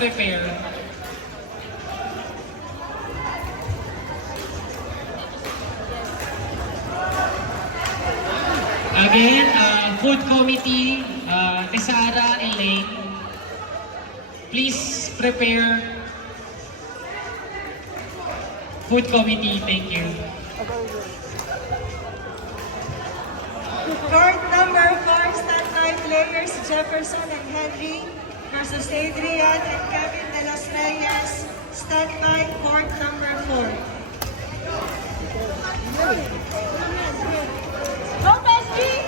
prepare. Again, food committee, Tesara, Elaine, please prepare. Food committee, thank you. Court number 4, stand-by players Jefferson and Henry versus Adrian and Kevin de los Reyes. Stand-by court number 4. Go, Bestie!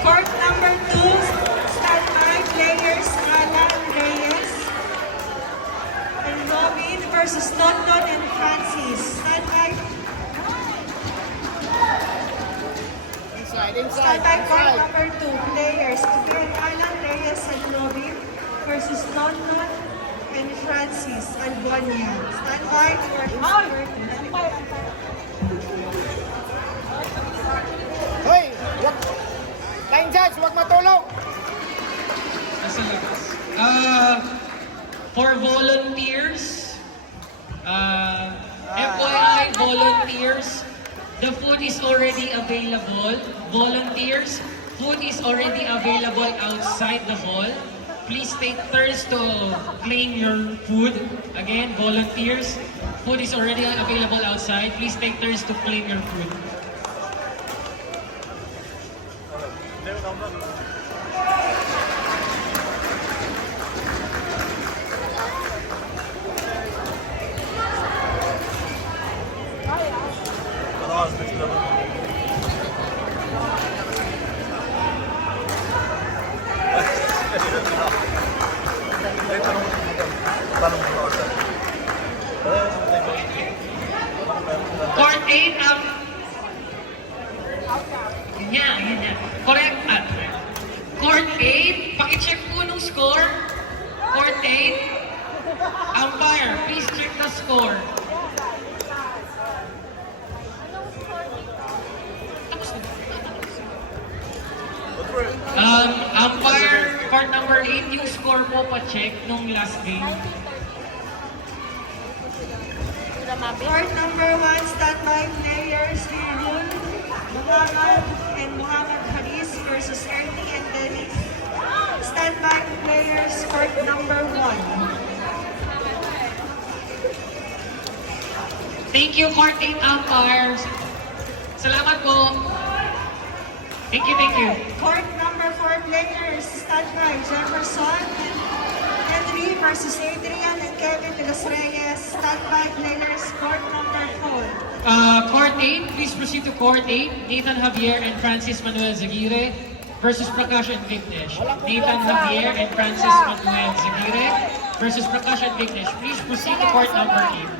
Court number 2, stand-by players Alan Reyes and Robin versus London and Francis. Stand-by. Stand-by court number 2, players Alan Reyes and Robin versus London and Francis Albonia. Stand-by for Hoy! Line judge, huwag matulog! Nasa labas. For volunteers, FYI volunteers, the food is already available. Volunteers, food is already available outside the hall. Please take turns to claim your food. Again, volunteers, food is already available outside. Please take turns to claim your food. Court 8, yun. Correct. Court 8, pakicheck po nung score. Court 8, umpire, please check the score. Umpire, court number 8, yung score po pa-check nung last game. Court number 1, stand-by players Rirun, Muhammad and Muhammad Haris versus Ernie and Dennis. Stand-by players court number 1. Thank you, court 8 umpires. Salamat po. Thank you. Court number 4 players, stand-by Jefferson, Henry versus Adrian and Kevin de los Reyes. Stand-by players, court number 4. Court 8, please proceed to court 8. Nathan Javier and Francis Manuel Zaguirre versus Prakash and Vignesh. Nathan Javier and Francis Manuel Zaguirre versus Prakash and Vignesh. Please proceed to court number 8.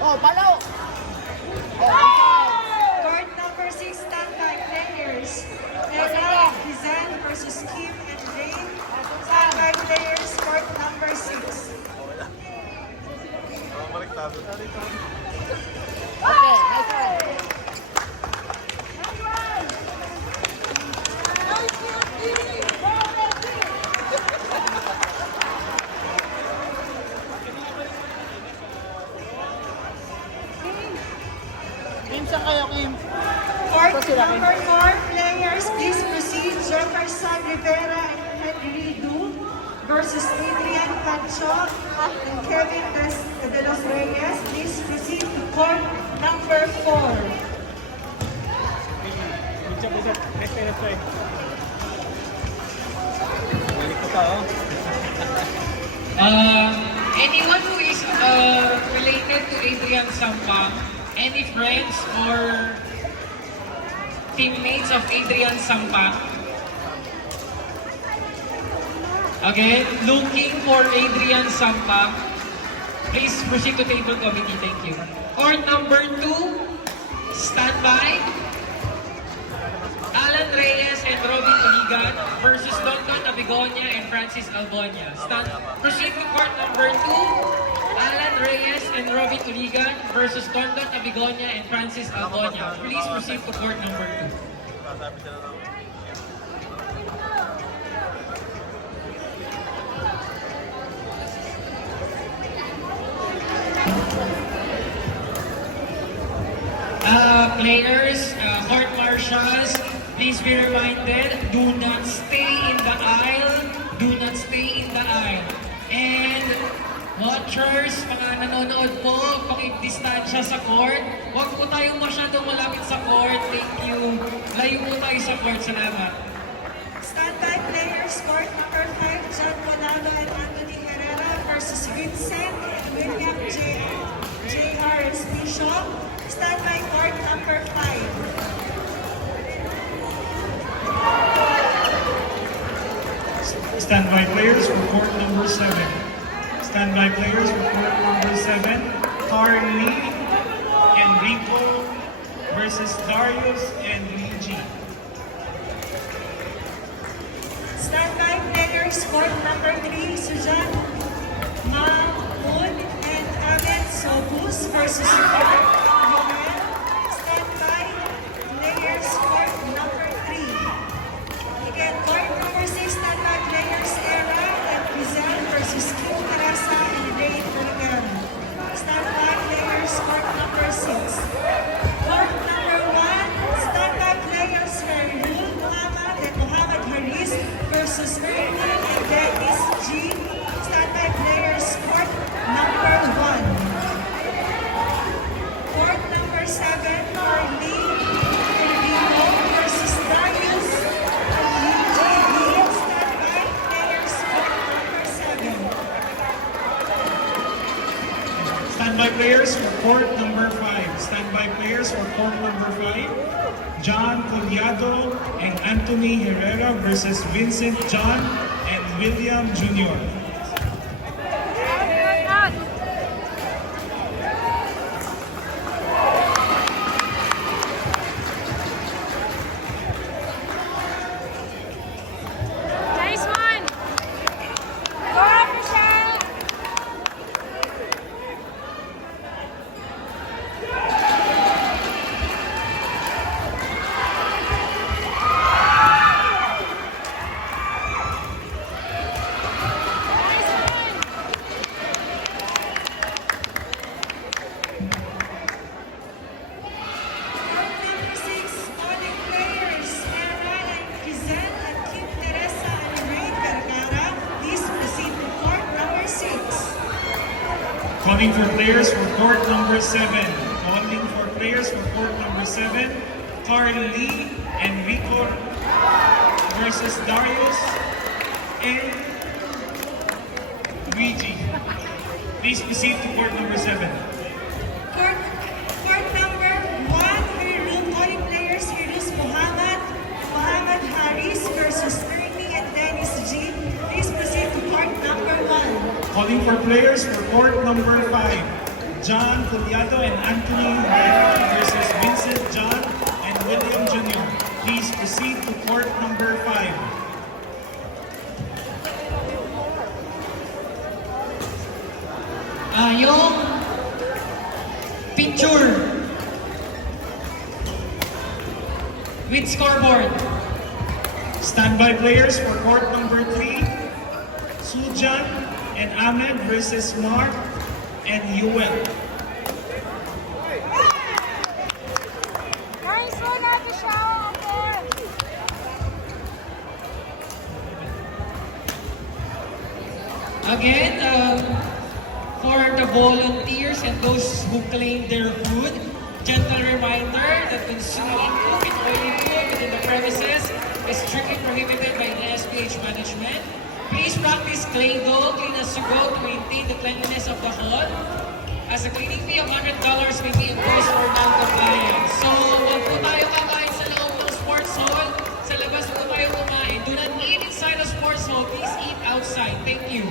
Oh, palo! Court number 6, stand-by players Ella, Rizan versus Kim and Rain. Stand-by players, court number 6. Okay, nice one. Minsan kayo, Kim. Court number 4 players, please proceed. Jefferson Rivera and Henry Du versus Adrian Pancho and Kevin de los Reyes. Please proceed to court number 4. Anyone who is related to Adrian Sampang, any friends or teammates of Adrian Sampang? Again, looking for Adrian Sampang. Please proceed to table committee. Thank you. Court number 2, stand by. Alan Alan Reyes and Robin Uligan versus Don Abigonia and Francis Albonia. Proceed to court number 2. Alan Reyes and Robin Uligan versus Don Abigonia and Francis Albonia. Please proceed to court number 2. Players, court marshals, please be reminded, do not stay in the aisle. Do not stay in the aisle. And watchers, mga nanonood po, pakidistansya sa court. Huwag po tayong masyadong malapit sa court. Thank you. Layo po tayo sa court. Salamat. Standby players, court number 5, John Colado and Anthony Herrera versus Vincent and William J.R. Bishop. Standby court number 5. Standby players for court number 7. Standby players for court number 7. Carly, Enrico versus Darius and Luigi. Standby players, court number 3, Sujan Mahmoud and Ahmed Sobus versus Court Yoel. Standby players, court number 3. Again, court number 6, standby players, Era and Rizal versus Kim Teresa and Ray Boligan. Standby players, court number 6. Court number 1, standby players, Herul Muhammad and Muhammad Haris versus Ernie and Dennis G. Standby players, court number 1. Court number 7, Carly Enrico versus Darius and Luigi. Standby players, court number 7. Standby players for court number 5. Standby players for court number 5. John Collado and Anthony Herrera versus Vincent John and William Jr. Nice one! Go up, Michelle! Court number 6, calling players, Era and Rizal and Kim Teresa and Ray Vergara. Please proceed to court number 6. Calling for players for court number 7. Calling for players for court number 7. Carly Enrico versus Darius and Luigi. Please proceed to court number 7. Court number 1, Herul, calling players, Herus Muhammad, Muhammad Haris versus Ernie and Dennis G. Please proceed to court number 1. Calling for players for court number 5. John Collado and Anthony Herrera versus Vincent John and William Jr. Please proceed to court number 5. Yung picture with scoreboard. Standby players for court number 3. Sujan and Ahmed versus Mark and Yuel. Nice one, Michelle! Again, for the volunteers and those who claim their food, gentle reminder that consuming cooking oily food within the premises is strictly prohibited by the SPH management. Please practice clean as you go to maintain the cleanliness of the hall. As a cleaning fee of $100 may be imposed for non-compliance. So, huwag po tayo kakain sa loob ng sports hall. Sa labas po tayo kumain. Do not eat inside the sports hall. Please eat outside. Thank you.